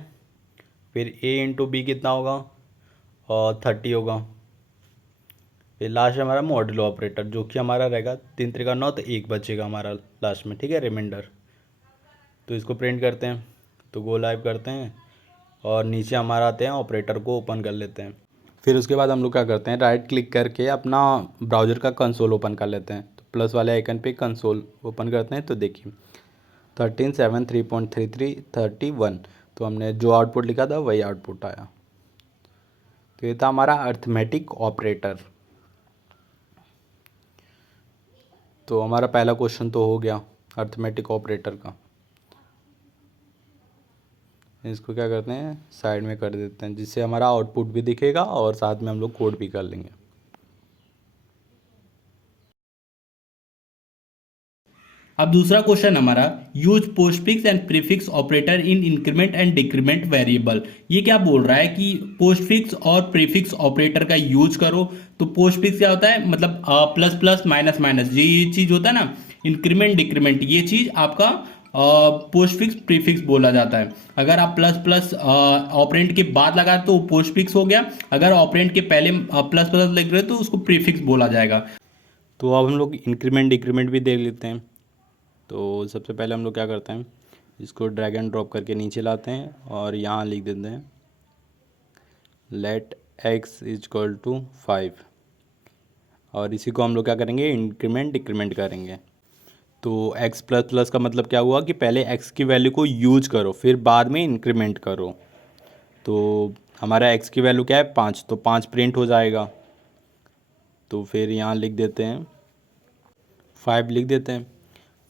फिर ए इंटू बी कितना होगा, और 30 होगा। फिर लास्ट हमारा मॉड्यूलो ऑपरेटर जो कि हमारा रहेगा 3 3 9, तो 1 बचेगा हमारा लास्ट में, ठीक है, रिमाइंडर। तो इसको प्रिंट करते हैं, तो गो लाइव करते हैं और नीचे हमारा आते हैं, ऑपरेटर को ओपन कर लेते हैं। फिर उसके बाद हम लोग क्या करते हैं, राइट क्लिक करके अपना ब्राउज़र का कंसोल ओपन कर लेते हैं। तो प्लस वाले आइकन पे कंसोल ओपन करते हैं, तो देखिए 13.7 3.33 31, तो हमने जो आउटपुट लिखा था वही आउटपुट आया। तो ये था हमारा अर्थमेटिक ऑपरेटर। तो हमारा पहला क्वेश्चन तो हो गया अर्थमेटिक ऑपरेटर का। इसको क्या करते हैं, साइड में कर देते हैं, जिससे हमारा आउटपुट भी दिखेगा और साथ में हम लोग कोड भी कर लेंगे। अब दूसरा क्वेश्चन हमारा, use postfix and prefix operator in increment and decrement variable. ये क्या बोल रहा है कि पोस्टफिक्स और प्रीफिक्स ऑपरेटर का यूज करो। तो पोस्टफिक्स क्या होता है, मतलब प्लस प्लस माइनस माइनस, ये चीज होता है ना। इंक्रीमेंट डिक्रीमेंट, ये चीज आपका पोस्टफिक्स प्रीफिक्स बोला जाता है। अगर आप प्लस प्लस ऑपरेंड के बाद लगा तो पोस्टफिक्स हो गया, अगर ऑपरेंड के पहले प्लस प्लस लिख रहे हो तो उसको प्रीफिक्स बोला जाएगा। तो अब हम लोग इंक्रीमेंट डिक्रीमेंट भी देख लेते हैं। तो सबसे पहले हम लोग क्या करते हैं, इसको ड्रैग एंड ड्रॉप करके नीचे लाते हैं और यहाँ लिख देते हैं लेट x इजक्वल टू 5, और इसी को हम लोग क्या करेंगे, इंक्रीमेंट डिक्रीमेंट करेंगे। तो x प्लस प्लस का मतलब क्या हुआ कि पहले x की वैल्यू को यूज करो फिर बाद में इंक्रीमेंट करो। तो हमारा x की वैल्यू क्या है, 5, तो 5 प्रिंट हो जाएगा। तो फिर यहाँ लिख देते हैं 5 लिख देते हैं।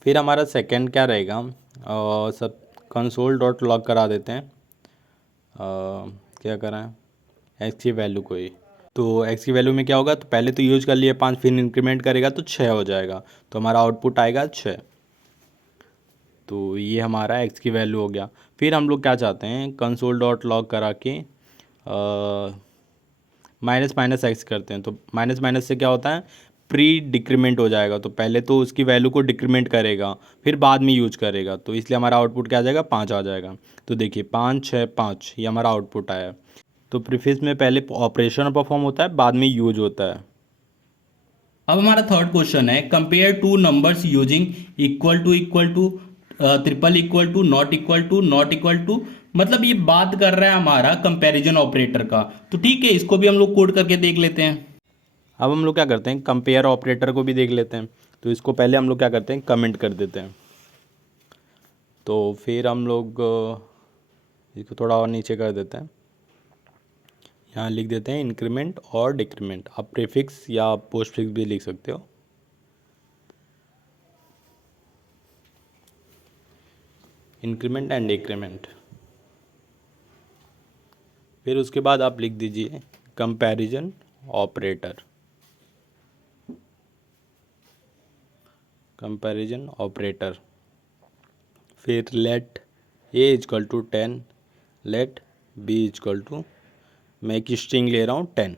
फिर हमारा सेकंड क्या रहेगा, सब कंसोल डॉट लॉग करा देते हैं। क्या कराएं, एक्स की वैल्यू को ही। तो एक्स की वैल्यू में क्या होगा, तो पहले तो यूज कर लिए 5, फिर इंक्रीमेंट करेगा तो 6 हो जाएगा, तो हमारा आउटपुट आएगा 6। तो ये हमारा एक्स की वैल्यू हो गया। फिर हम लोग क्या चाहते हैं, कंसोल डॉट लॉग करा के माइनस माइनस एक्स करते हैं। तो माइनस माइनस से क्या होता है, प्री डिक्रीमेंट हो जाएगा। तो पहले तो उसकी वैल्यू को डिक्रीमेंट करेगा फिर बाद में यूज करेगा, तो इसलिए हमारा आउटपुट क्या आ जाएगा, 5 आ जाएगा। तो देखिए 5 6 5, ये हमारा आउटपुट आया। तो प्रीफिक्स में पहले ऑपरेशन परफॉर्म होता है, बाद में यूज होता है। अब हमारा थर्ड क्वेश्चन है, compare two numbers using equal to triple equal to not equal to. मतलब ये बात कर रहा है हमारा कंपैरिजन ऑपरेटर का। तो ठीक है, इसको भी हम लोग कोड करके देख लेते हैं। अब हम लोग क्या करते हैं, कंपेयर ऑपरेटर को भी देख लेते हैं। तो इसको पहले हम लोग क्या करते हैं, कमेंट कर देते हैं। तो फिर हम लोग इसको थोड़ा और नीचे कर देते हैं, यहाँ लिख देते हैं इंक्रीमेंट और डिक्रीमेंट। आप प्रीफिक्स या पोस्टफिक्स भी लिख सकते हो। Increment and decrement. फिर उसके बाद आप लिख दीजिए कंपैरिजन ऑपरेटर। Comparison operator. फिर let A is equal to 10, let B is equal to, मैं एक स्ट्रिंग ले रहा हूँ 10।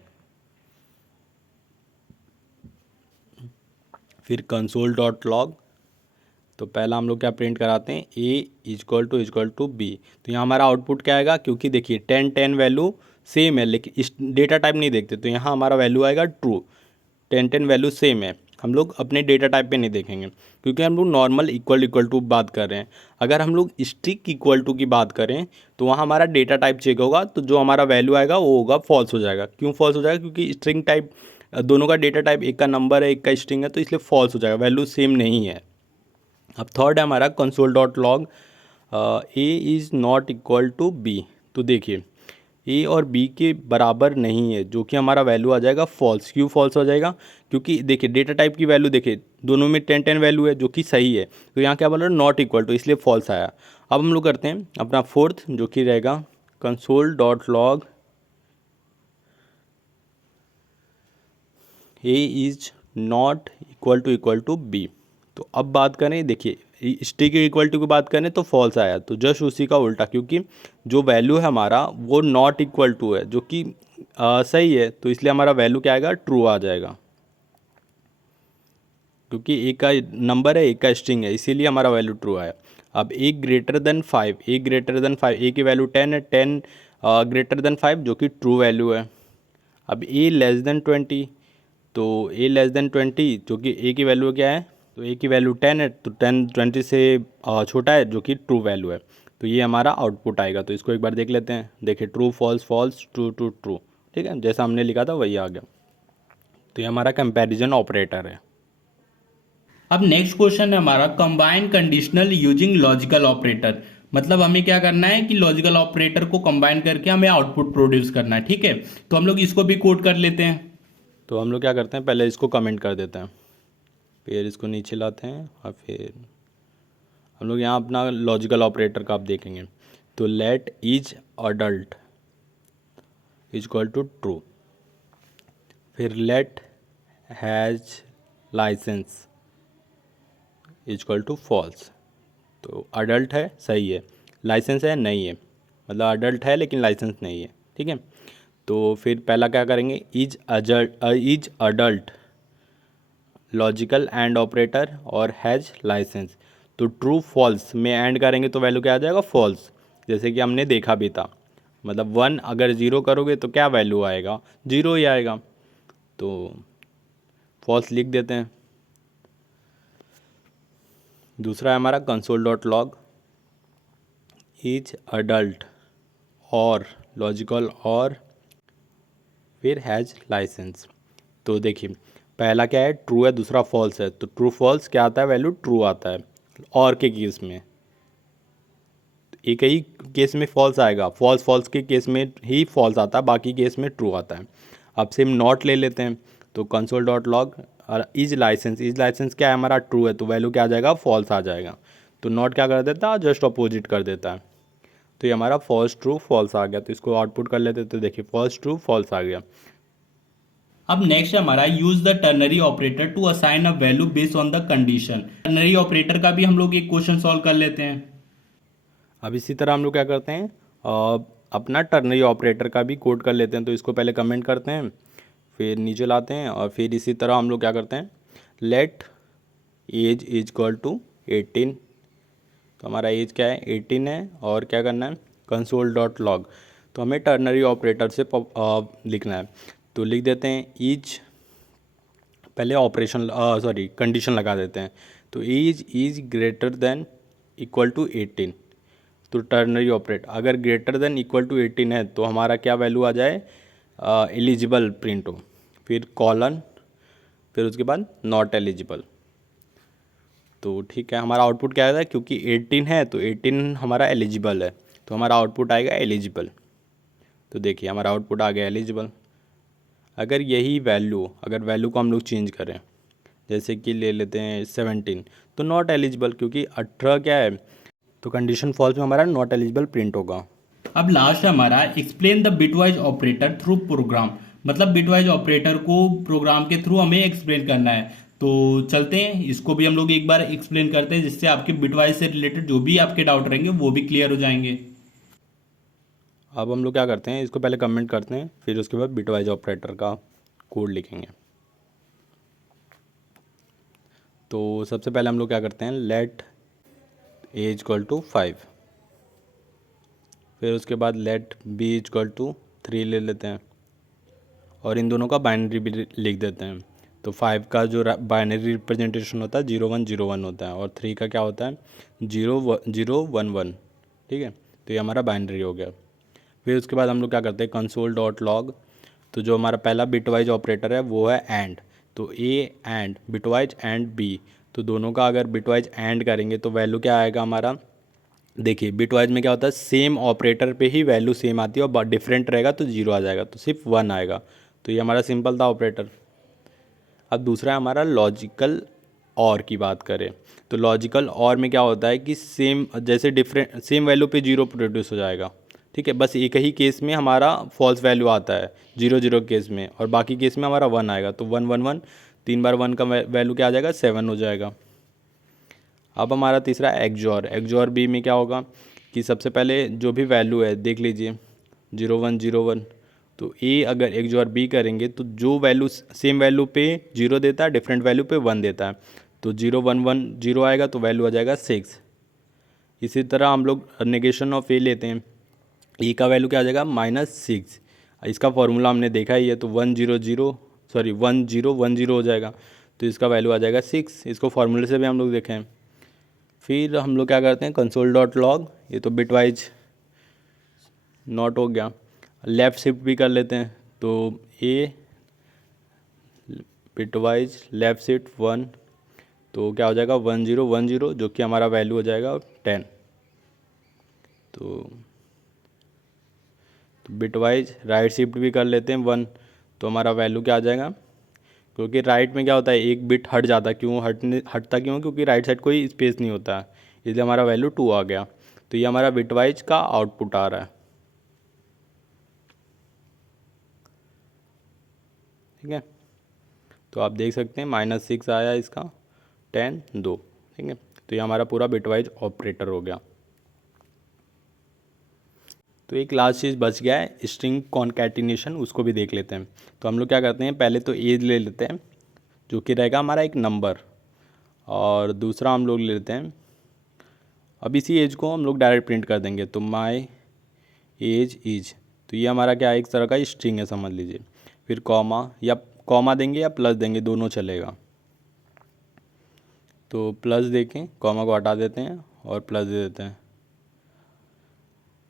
फिर कंसोल डॉट लॉग, तो पहला हम लोग क्या प्रिंट कराते हैं, ए इजक्वल टू बी। तो यहाँ हमारा आउटपुट क्या आएगा, क्योंकि देखिए 10 10 वैल्यू सेम है लेकिन इस डेटा टाइप नहीं देखते, तो यहाँ हमारा वैल्यू आएगा ट्रू। 10 10 वैल्यू सेम है, हम लोग अपने डेटा टाइप पे नहीं देखेंगे क्योंकि हम लोग नॉर्मल इक्वल टू बात कर रहे हैं। अगर हम लोग स्ट्रिक इक्वल टू की बात करें तो वहाँ हमारा डेटा टाइप चेक होगा, तो जो हमारा वैल्यू आएगा वो होगा फॉल्स हो जाएगा। क्यों फॉल्स हो जाएगा, क्योंकि स्ट्रिंग टाइप दोनों का डेटा टाइप, एक का नंबर है एक का स्ट्रिंग है, तो इसलिए फॉल्स हो जाएगा, वैल्यू सेम नहीं है। अब थर्ड है हमारा console dot log a is not equal to b. तो देखिए ए और बी के बराबर नहीं है, जो कि हमारा वैल्यू आ जाएगा फॉल्स। क्यों फॉल्स हो जाएगा, क्योंकि देखिए डेटा टाइप की वैल्यू देखिए दोनों में 10 10 वैल्यू है जो कि सही है, तो यहाँ क्या बोल रहे हैं, नॉट इक्वल टू, इसलिए फॉल्स आया। अब हम लोग करते हैं अपना फोर्थ, जो कि रहेगा console dot log a is not equal to b. तो अब बात करें, देखिए स्टिक इक्वल टू की बात करें तो फॉल्स आया, तो जस्ट उसी का उल्टा, क्योंकि जो वैल्यू है हमारा वो नॉट इक्वल टू है, जो कि सही है, तो इसलिए हमारा वैल्यू क्या आएगा, ट्रू आ जाएगा। क्योंकि एक का नंबर है एक का स्ट्रिंग है, इसीलिए हमारा वैल्यू ट्रू आया। अब ए ग्रेटर देन 5, ए ग्रेटर देन 5, ए की वैल्यू 10 है, 10 ग्रेटर देन 5 जो कि ट्रू वैल्यू है। अब ए लेस देन 20, तो ए लेस देन 20 जो कि ए की वैल्यू क्या है, तो ए की वैल्यू 10 है, तो 10 20 से छोटा है जो कि ट्रू वैल्यू है। तो ये हमारा आउटपुट आएगा। तो इसको एक बार देख लेते हैं। देखिए true false false true true true, ठीक है, जैसा हमने लिखा था वही आ गया। तो ये हमारा कंपैरिजन ऑपरेटर है। अब नेक्स्ट क्वेश्चन है हमारा combine conditional using logical operator. मतलब हमें क्या करना है कि लॉजिकल ऑपरेटर को कंबाइन करके हमें आउटपुट प्रोड्यूस करना है। ठीक है, तो हम लोग इसको भी कोड कर लेते हैं। तो हम लोग क्या करते हैं, पहले इसको कमेंट कर देते हैं, फिर इसको नीचे लाते हैं और फिर हम लोग यहाँ अपना लॉजिकल ऑपरेटर का आप देखेंगे। तो let each adult is equal to true, फिर let has license is equal to false. तो अडल्ट है सही है, लाइसेंस है नहीं है, मतलब अडल्ट है लेकिन लाइसेंस नहीं है। ठीक है, तो फिर पहला क्या करेंगे, is adult logical and operator और हैज लाइसेंस। तो ट्रू फॉल्स में एंड करेंगे तो वैल्यू क्या आ जाएगा, फॉल्स, जैसे कि हमने देखा भी था। मतलब 1 अगर 0 करोगे तो क्या वैल्यू आएगा, 0 ही आएगा। तो फॉल्स लिख देते हैं। दूसरा है हमारा console dot log is adult और लॉजिकल और फिर हैज लाइसेंस। तो देखिए पहला क्या है, ट्रू है, दूसरा फॉल्स है। तो ट्रू फॉल्स क्या आता है, वैल्यू ट्रू आता है और के केस में। एक ही केस में फॉल्स आएगा, फॉल्स फॉल्स के केस में ही फॉल्स आता है, बाकी केस में ट्रू आता है। अब सेम नॉट ले लेते हैं। तो console dot log is licence क्या है हमारा, ट्रू है, तो वैल्यू क्या आ जाएगा, फॉल्स आ जाएगा। तो नॉट क्या कर देता है, जस्ट अपोजिट कर देता है। तो ये हमारा फॉल्स ट्रू फॉल्स आ गया। तो इसको आउटपुट कर लेते हैं। तो देखिए फॉल्स ट्रू फॉल्स आ गया। अब नेक्स्ट है हमारा use the ternary operator to assign a value based on the condition. Ternary operator का भी हम लोग एक क्वेश्चन सॉल्व कर लेते हैं। अब इसी तरह हम लोग क्या करते हैं, अपना टर्नरी ऑपरेटर का भी कोड कर लेते हैं। तो इसको पहले कमेंट करते हैं, फिर नीचे लाते हैं और फिर इसी तरह हम लोग क्या करते हैं, let age is equal to 18। तो हमारा एज क्या है, 18 है, और क्या करना है, कंसोल डॉट लॉग। तो हमें टर्नरी ऑपरेटर से लिखना है। तो लिख देते हैं ईच, पहले ऑपरेशन कंडीशन लगा देते हैं। तो age is greater than equal to 18। तो टर्नरी ऑपरेट अगर ग्रेटर देन इक्वल टू 18 है तो हमारा क्या वैल्यू आ जाए, एलिजिबल प्रिंट हो, फिर कॉलन, फिर उसके बाद नॉट एलिजिबल। तो ठीक है, हमारा आउटपुट क्या आएगा, क्योंकि 18 है तो 18 हमारा एलिजिबल है, तो हमारा आउटपुट आएगा एलिजिबल। तो देखिए हमारा आउटपुट आ गया एलिजिबल। अगर यही वैल्यू, अगर वैल्यू को हम लोग चेंज करें, जैसे कि ले लेते हैं 17, तो नॉट एलिजिबल, क्योंकि 18 क्या है, तो कंडीशन फॉल्स में हमारा नॉट एलिजिबल प्रिंट होगा। अब लास्ट है हमारा explain the bitwise operator through program. मतलब बिटवाइज ऑपरेटर को प्रोग्राम के थ्रू हमें एक्सप्लेन करना है। तो चलते हैं, इसको भी हम लोग एक बार एक्सप्लेन करते हैं, जिससे आपके बिटवाइज से रिलेटेड जो भी आपके डाउट रहेंगे वो भी क्लियर हो जाएंगे। अब हम लोग क्या करते हैं, इसको पहले कमेंट करते हैं, फिर उसके बाद बिटवाइज ऑपरेटर का कोड लिखेंगे। तो सबसे पहले हम लोग क्या करते हैं, लेट ए इक्वल टू 5, फिर उसके बाद लेट बी इक्वल टू 3 ले लेते हैं, और इन दोनों का बाइनरी भी लिख देते हैं। तो 5 का जो बाइनरी रिप्रेजेंटेशन होता है 0101 होता है, और 3 का क्या होता है 0011। ठीक है, तो ये हमारा बाइनरी हो गया। फिर उसके बाद हम लोग क्या करते हैं, कंसोल डॉट लॉग। तो जो हमारा पहला बिटवाइज ऑपरेटर है वो है एंड। तो a and bitwise and b, तो दोनों का अगर बिटवाइज एंड करेंगे तो वैल्यू क्या आएगा हमारा, देखिए बिटवाइज में क्या होता है, सेम ऑपरेटर पे ही वैल्यू सेम आती है, और डिफरेंट रहेगा तो 0 आ जाएगा, तो सिर्फ 1 आएगा। तो ये हमारा सिंपल था ऑपरेटर। अब दूसरा है हमारा लॉजिकल और की बात करें, तो लॉजिकल और में क्या होता है कि सेम, जैसे डिफरेंट सेम वैल्यू पे 0 प्रोड्यूस हो जाएगा। ठीक है, बस एक ही केस में हमारा फॉल्स वैल्यू आता है 0 0 केस में, और बाकी केस में हमारा 1 आएगा। तो 1 1 1, 3 बार 1 का वैल्यू क्या आ जाएगा, 7 हो जाएगा। अब हमारा तीसरा एक्जॉर बी में क्या होगा कि सबसे पहले जो भी वैल्यू है देख लीजिए 0101, तो ए अगर एक्जॉर बी करेंगे तो जो वैल्यू सेम वैल्यू पे 0 देता है, डिफरेंट वैल्यू पे 1 देता है। तो 0 1 1 0 आएगा तो वैल्यू आ जाएगा 6। इसी तरह हम लोग नेगेशन ऑफ ए लेते हैं। ए का वैल्यू क्या आ जाएगा -6। इसका फॉर्मूला हमने देखा ही है, तो 1010 हो जाएगा, तो इसका वैल्यू आ जाएगा 6। इसको फार्मूले से भी हम लोग देखें। फिर हम लोग क्या करते हैं, कंसोल डॉट लॉग, ये तो बिट वाइज नॉट हो गया, लेफ़्ट शिफ्ट भी कर लेते हैं, तो ए बिट वाइज लेफ़्ट शिफ्ट 1, तो क्या हो जाएगा 1010, जो कि हमारा वैल्यू हो जाएगा 10। तो बिट वाइज राइट शिफ्ट भी कर लेते हैं 1, तो हमारा वैल्यू क्या आ जाएगा, क्योंकि राइट में क्या होता है एक बिट हट जाता है, क्यों हटता क्यों, क्योंकि राइट साइड कोई स्पेस नहीं होता है, इसलिए हमारा वैल्यू 2 आ गया। तो ये हमारा बिट वाइज का आउटपुट आ रहा है। ठीक है, तो आप देख सकते हैं -6 आया इसका, 10 2। ठीक है, तो ये हमारा पूरा बिट वाइज ऑपरेटर हो गया। तो एक लास्ट चीज़ बच गया है, स्ट्रिंग कॉन्कैटिनेशन, उसको भी देख लेते हैं। तो हम लोग क्या करते हैं, पहले तो एज ले लेते हैं जो कि रहेगा हमारा एक नंबर, और दूसरा हम लोग ले लेते हैं, अब इसी एज को हम लोग डायरेक्ट प्रिंट कर देंगे, तो माई एज इज, तो ये हमारा क्या एक तरह का स्ट्रिंग है समझ लीजिए। फिर कॉमा देंगे या प्लस देंगे, दोनों चलेगा। तो प्लस देखें, कॉमा को हटा देते हैं और प्लस दे देते हैं,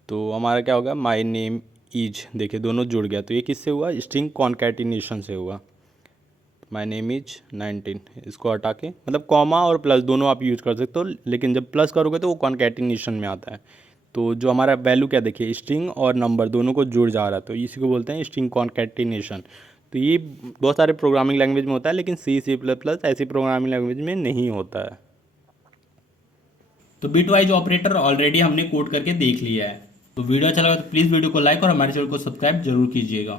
तो हमारा क्या होगा, माई नेम इज, देखिए दोनों जुड़ गया। तो ये किससे हुआ, स्ट्रिंग कॉन्कैटिनेशन से हुआ। माई नेम इज 19, इसको हटा के, मतलब कॉमा और प्लस दोनों आप यूज कर सकते हो, लेकिन जब प्लस करोगे तो वो कॉन्कैटिनेशन में आता है। तो जो हमारा वैल्यू क्या देखिए, स्ट्रिंग और नंबर दोनों को जुड़ जा रहा है, तो इसी को बोलते हैं स्ट्रिंग कॉन्कैटिनेशन। तो ये बहुत सारे प्रोग्रामिंग लैंग्वेज में होता है, लेकिन C++ ऐसी प्रोग्रामिंग लैंग्वेज में नहीं होता है। तो बिट वाइज ऑपरेटर ऑलरेडी हमने कोड करके देख लिया है। तो वीडियो अच्छा लगा तो प्लीज़ वीडियो को लाइक और हमारे चैनल को सब्सक्राइब जरूर कीजिएगा।